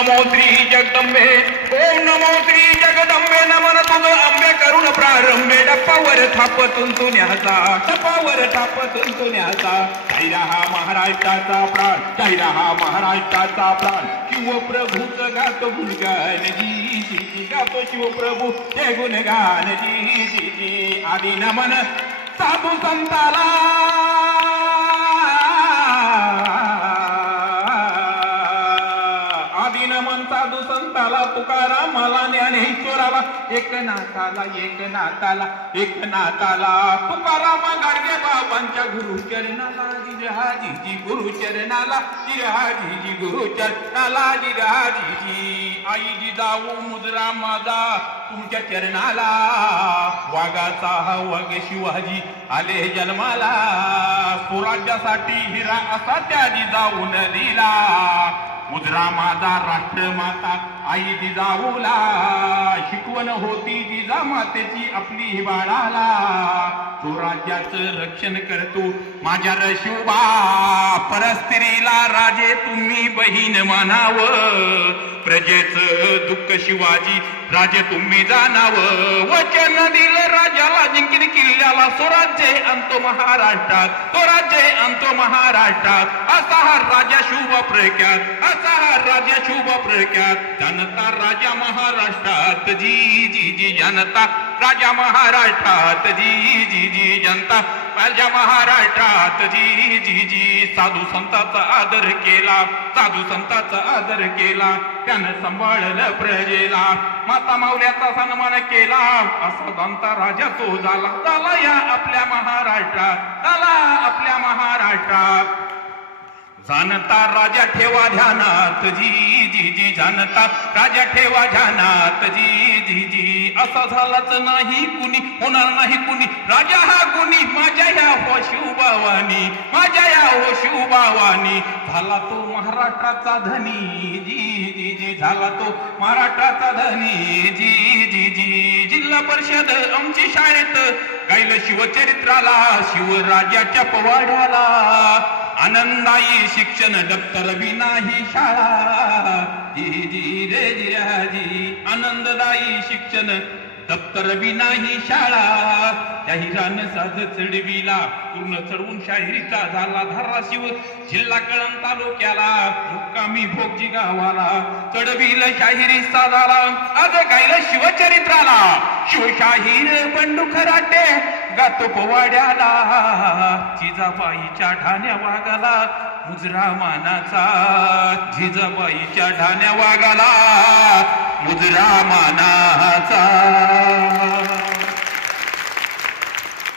नमो श्री जगदंबे. ओम नमो श्री जगदंबे. नमन तुझ अंबे करुण प्रारंभे. डप्पावर थाप तुंतुन्याचा न्याचा टप्पावर थाप तू न्याचा हा महाराष्ट्राचा प्राण जाहिरा हा महाराष्ट्राचा प्राण. शिवप्रभूच गातो गुणगान जी जी जी गातो शिवप्रभू. ते गुणगान जी जी जी नमन साधू संताला. साधू संताला तुकारामाला ज्ञानेश्वराला एक नाताला एक नाताला एक नाताला तुकारामा गाडगे बाबांच्या गुरु चरणाला जिरहाजी जी गुरु चरणाला जिरहाजी जी गुरु चरणाला जिरहाजी आई जिजाऊ मुजरा माझा तुमच्या चरणाला वाघाचा हा वाघ शिवाजी आले जन्माला स्वराज्यासाठी हिरा असा त्या जिजाऊन दिला. उजरा माझा राष्ट्रमाता आई जिजाऊला. शिकवण होती जिजा मातेची आपली हिवाळाला तो स्वराज्याचं रक्षण करतो माझ्या रशोबा परस्त्रीला राजे तुम्ही बहीण मानाव. प्रजेचं दुःख शिवाजी राजे तुम्ही जाणाव. वचन दिलं राजाला जिंकीन किल्ल्याला स्वराज्य अंतो महाराष्ट्रात स्वराज्य अंतो महाराष्ट्रात असा हा राजा शुभ प्रख्यात. असा हा राजा शुभ प्रख्यात. जनता राजा महाराष्ट्रात. जी जी जी जनता. राजा महाराष्ट्रात. जी जी जी जनता. राजा महाराष्ट्रात जी जी जी साधू संतांचा आदर केला साधू संतांचा आदर केला त्यानं सांभाळलं प्रजेला. माता माऊल्याचा सन्मान केला असा दंता राजा तो झाला. झाला या आपल्या महाराष्ट्रात झाला आपल्या महाराष्ट्रात. जाणता राजा ठेवा ध्यानात जी जी जी जाणता राजा ठेवा ध्यानात जी असा झालाच नाही कुणी होणार नाही कुणी. राजा हा कुणी माझ्या या हो शिवबावानी माझ्या या हो शिवबावानी झाला तो महाराष्ट्राचा धनी जी जी जी. झाला तो महाराष्ट्राचा धनी जी जी जी. जिल्हा परिषद आमची शाळेत गायलं शिवचरित्राला शिवराजाच्या पवाड्याला आनंदाई शिक्षण दप्तर विनाही शाळा. जी जी रे जी आनंददायी शिक्षण दप्तर विनाही शाळा. जाहिरान साज चढविला पूर्ण चढवून शाहिरीचा झाला धाराशिव जिल्हा कळण तालुक्याला मुक्कामी भोगजी गावाला. चढविल शाहिरी साजाला आज गायलं शिवचरित्राला. शिवशाहीर बंडू खराटे गातो पोवाड्याला. जिजाबाईच्या ठाण्या वागाला मुजरा मानाचा जिजाबाईच्या ठाण्या वागाला मुजरा माना